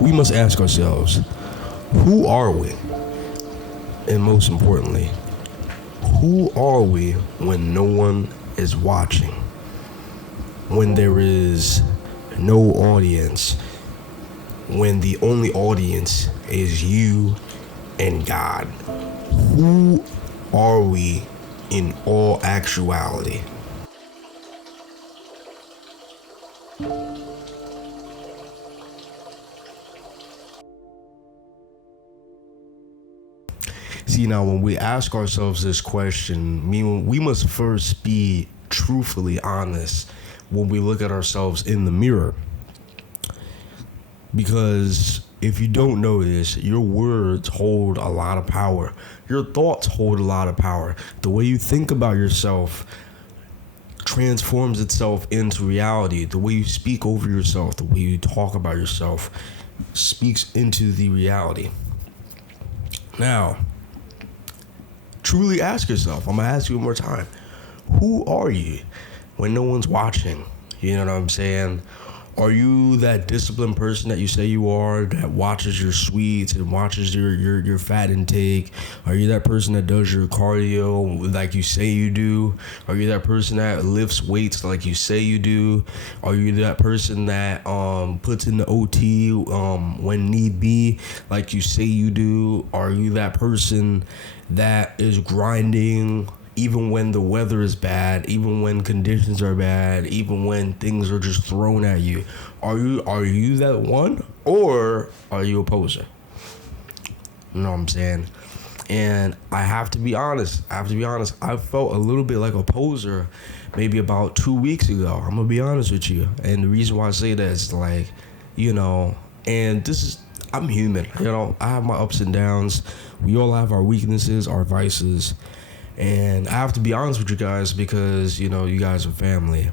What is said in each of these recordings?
We must ask ourselves, who are we? And most importantly, who are we when no one is watching? When there is no audience? When the only audience is you and God? Who are we in all actuality? See, now when we ask ourselves this question, we must first be truthfully honest when we look at ourselves in the mirror. Because if you don't know this, your words hold a lot of power. Your thoughts hold a lot of power. The way you think about yourself transforms itself into reality. The way you speak over yourself, the way you talk about yourself speaks into the reality. Now, truly ask yourself, I'm going to ask you one more time, who are you when no one's watching? You know what I'm saying? Are you that disciplined person that you say you are, that watches your sweets and watches your fat intake? Are you that person that does your cardio like you say you do? Are you that person that lifts weights like you say you do? Are you that person that puts in the OT when need be like you say you do? Are you that person that is grinding even when the weather is bad, even when conditions are bad, even when things are just thrown at you? Are you that one, or are you a poser? You know what I'm saying? And I have to be honest. I felt a little bit like a poser maybe about 2 weeks ago. I'm gonna be honest with you. And the reason why I say that is like, and this is, I'm human. I have my ups and downs. We all have our weaknesses, our vices. And I have to be honest with you guys because, you guys are family.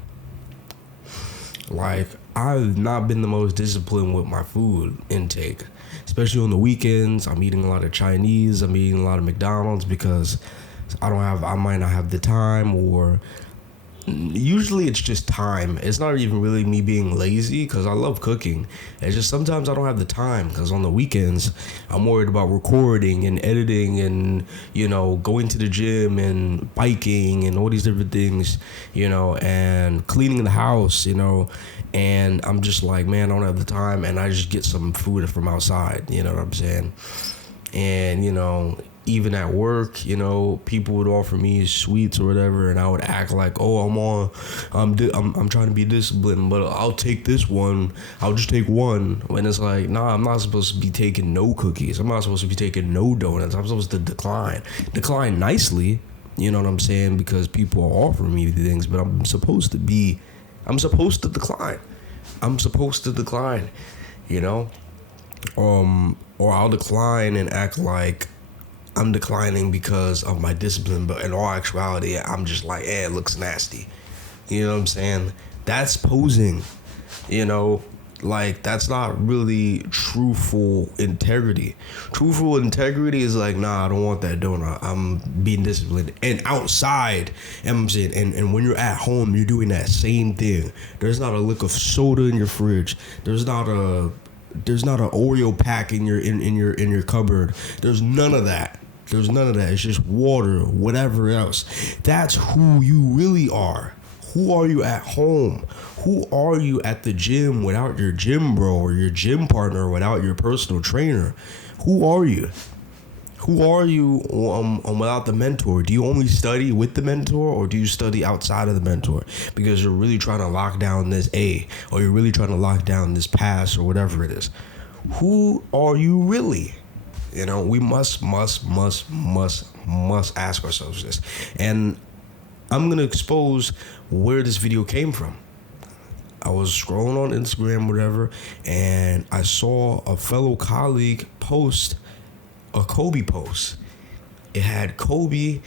Like, I've not been the most disciplined with my food intake, especially on the weekends. I'm eating a lot of Chinese. I'm eating a lot of McDonald's because I might not have the time, or usually it's just time. It's not even really me being lazy because I love cooking. It's just sometimes I don't have the time because on the weekends I'm worried about recording and editing and going to the gym and biking and all these different things, and cleaning the house, and I'm just like, man, I don't have the time, and I just get some food from outside, you know what I'm saying? And even at work, people would offer me sweets or whatever, and I would act like, oh, I'm trying to be disciplined, but I'll take this one. I'll just take one. When it's like, nah, I'm not supposed to be taking no cookies. I'm not supposed to be taking no donuts. I'm supposed to decline nicely. You know what I'm saying? Because people are offering me things, but I'm supposed to decline. I'm supposed to decline, or I'll decline and act like I'm declining because of my discipline, but in all actuality, I'm just like, it looks nasty. You know what I'm saying? That's posing, like, that's not really truthful integrity. Truthful integrity is like, nah, I don't want that donut. I'm being disciplined. And outside, I'm saying, and when you're at home, you're doing that same thing. There's not a lick of soda in your fridge. There's not an Oreo pack in your cupboard. There's none of that. It's just water, whatever else. That's who you really are. Who are you at home? Who are you at the gym without your gym bro or your gym partner, without your personal trainer? Who are you? Who are you without the mentor? Do you only study with the mentor, or do you study outside of the mentor? Because you're really trying to lock down this A, or you're really trying to lock down this pass, or whatever it is. Who are you really? We must ask ourselves this. And I'm going to expose where this video came from. I was scrolling on Instagram, whatever, and I saw a fellow colleague post a Kobe post. It had Kobe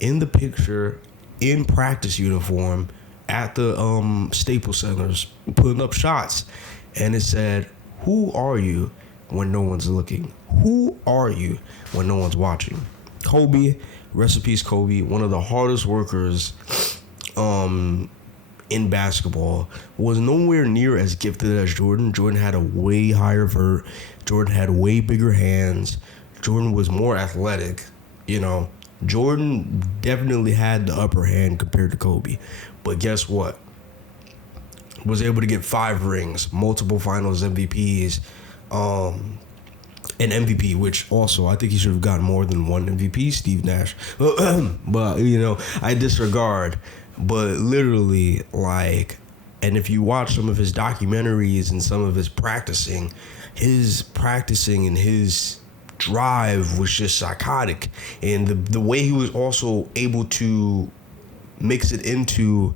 in the picture in practice uniform at the Staples Centers putting up shots, and it said, who are you when no one's looking? Who are you when no one's watching? Kobe, rest in peace, Kobe, one of the hardest workers in basketball was nowhere near as gifted as Jordan. Jordan had a way higher vert. Jordan had way bigger hands. Jordan was more athletic. Jordan definitely had the upper hand compared to Kobe. But guess what? Was able to get 5 rings, multiple finals MVPs, an MVP, which also I think he should have gotten more than 1 MVP, Steve Nash. But, I disregard. But literally, and if you watch some of his documentaries and some of his practicing and his drive was just psychotic. And the way he was also able to mix it into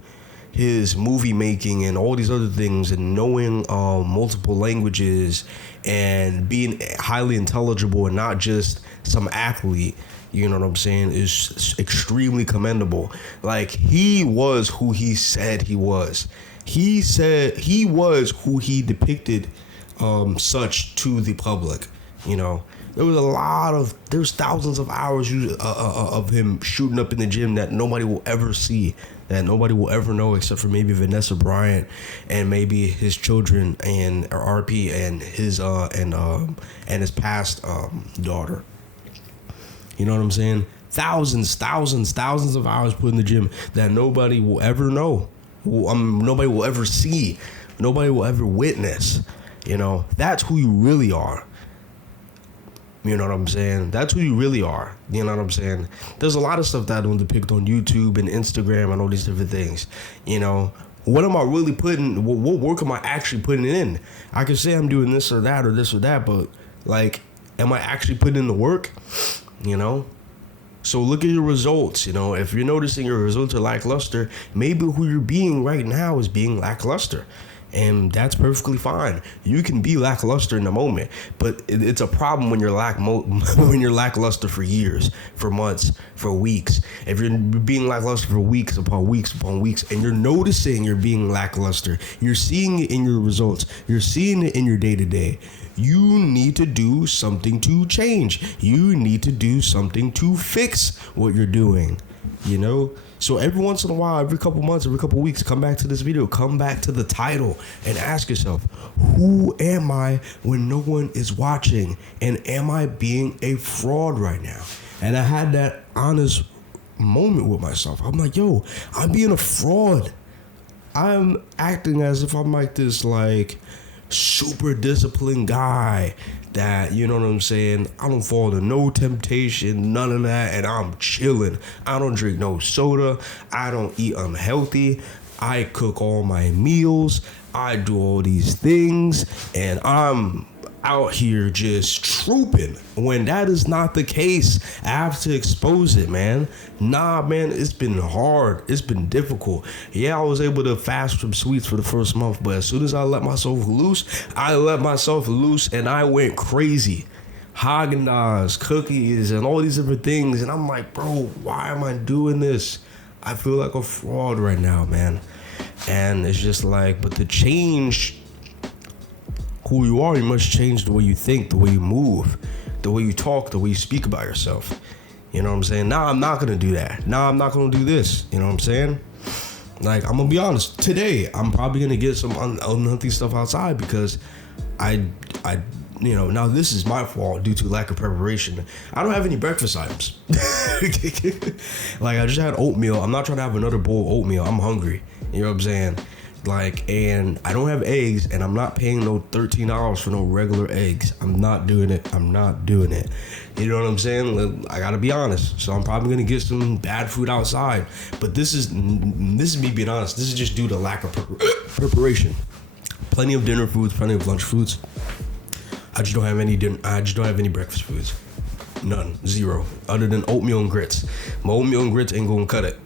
his movie making and all these other things, and knowing multiple languages and being highly intelligible and not just some athlete, you know what I'm saying, is extremely commendable. He was who he said he was. He said he was who he depicted such to the public. There was thousands of hours of him shooting up in the gym that nobody will ever see, that nobody will ever know except for maybe Vanessa Bryant and maybe his children and RP and his past daughter. You know what I'm saying? Thousands of hours put in the gym that nobody will ever know. Nobody will ever see. Nobody will ever witness. That's who you really are. You know what I'm saying? That's who you really are. You know what I'm saying? There's a lot of stuff that I don't depict on YouTube and Instagram and all these different things. What am I really putting? What work am I actually putting in? I can say I'm doing this or that, but am I actually putting in the work? So look at your results. If you're noticing your results are lackluster, maybe who you're being right now is being lackluster. And that's perfectly fine. You can be lackluster in the moment, but it's a problem when you're lackluster for years, for months, for weeks. If you're being lackluster for weeks upon weeks upon weeks, and you're noticing you're being lackluster, you're seeing it in your results, you're seeing it in your day-to-day, you need to do something to change. You need to do something to fix what you're doing. So every once in a while, every couple months, every couple weeks, come back to this video, come back to the title and ask yourself, who am I when no one is watching? And am I being a fraud right now? And I had that honest moment with myself. I'm like, yo, I'm being a fraud. I'm acting as if I'm this super disciplined guy that, you know what I'm saying, I don't fall to no temptation, none of that, and I'm chilling. I don't drink no soda. I don't eat unhealthy. I cook all my meals. I do all these things, and I'm out here just trooping. When that is not the case, I have to expose it, man. Nah, man, it's been hard. It's been difficult. Yeah, I was able to fast from sweets for the first month, but as soon as I let myself loose, and I went crazy. Haagen-Dazs, cookies, and all these different things, and I'm like, bro, why am I doing this? I feel like a fraud right now, man. And it's just but to change who you are, you must change the way you think, the way you move, the way you talk, the way you speak about yourself. You know what I'm saying? Nah, I'm not going to do that. Nah, I'm not going to do this. You know what I'm saying? I'm going to be honest. Today, I'm probably going to get some unhealthy stuff outside because now this is my fault due to lack of preparation. I don't have any breakfast items. I just had oatmeal. I'm not trying to have another bowl of oatmeal. I'm hungry. You know what I'm saying? And I don't have eggs, and I'm not paying no $13 for no regular eggs. I'm not doing it. You know what I'm saying? I gotta be honest. So I'm probably gonna get some bad food outside. But this is me being honest. This is just due to lack of preparation. Plenty of dinner foods, plenty of lunch foods. I just don't have any breakfast foods. None. Zero. Other than oatmeal and grits. My oatmeal and grits ain't gonna cut it.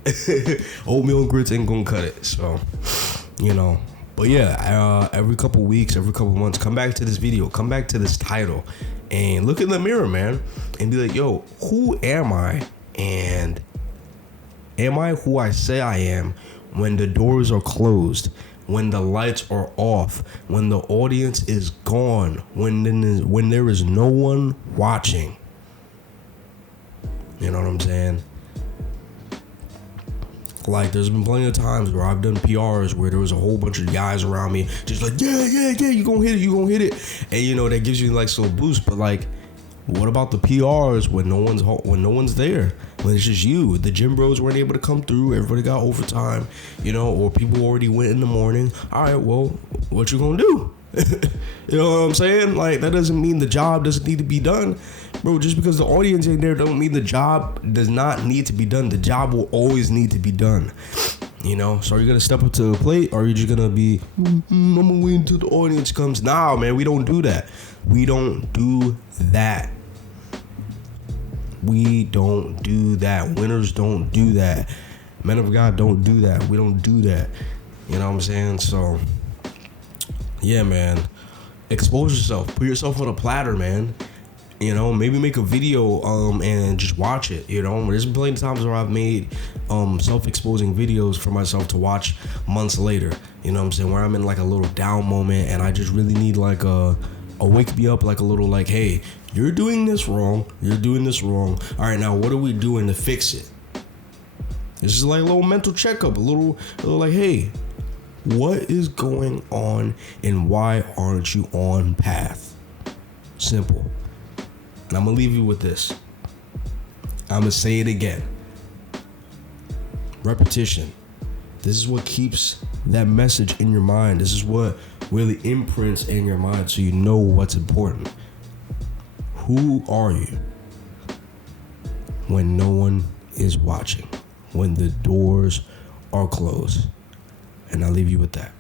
So, but yeah, every couple weeks, every couple months, come back to this video, come back to this title, and look in the mirror, man, and be like, yo, who am I? And am I who I say I am when the doors are closed, when the lights are off, when the audience is gone, when there is no one watching? You know what I'm saying? Like, there's been plenty of times where I've done PRs where there was a whole bunch of guys around me just like, yeah, you gonna hit it. And, you know, that gives you, like, some boost. But, like, what about the PRs when no one's there? When it's just you. The gym bros weren't able to come through. Everybody got overtime, you know, or people already went in the morning. All right, well, what you gonna do? You know what I'm saying? Like, that doesn't mean the job doesn't need to be done. Bro, just because the audience ain't there don't mean the job does not need to be done. The job will always need to be done. You know? So are you going to step up to the plate, or are you just going to be, I'm going to wait until the audience comes? Nah, man, we don't do that. We don't do that. We don't do that. Winners don't do that. Men of God don't do that. We don't do that. You know what I'm saying? So, yeah, man. Expose yourself. Put yourself on a platter, man. You know, maybe make a video and just watch it. You know, there's been plenty of times where I've made self-exposing videos for myself to watch months later. You know what I'm saying? Where I'm in like a little down moment and I just really need like a wake me up, like a little like, hey, you're doing this wrong. You're doing this wrong. All right, now what are we doing to fix it? This is like a little mental checkup, a little like, hey, what is going on and why aren't you on path? Simple. And I'm going to leave you with this. I'm going to say it again. Repetition. This is what keeps that message in your mind. This is what really imprints in your mind so you know what's important. Who are you when no one is watching? When the doors are closed? And I'll leave you with that.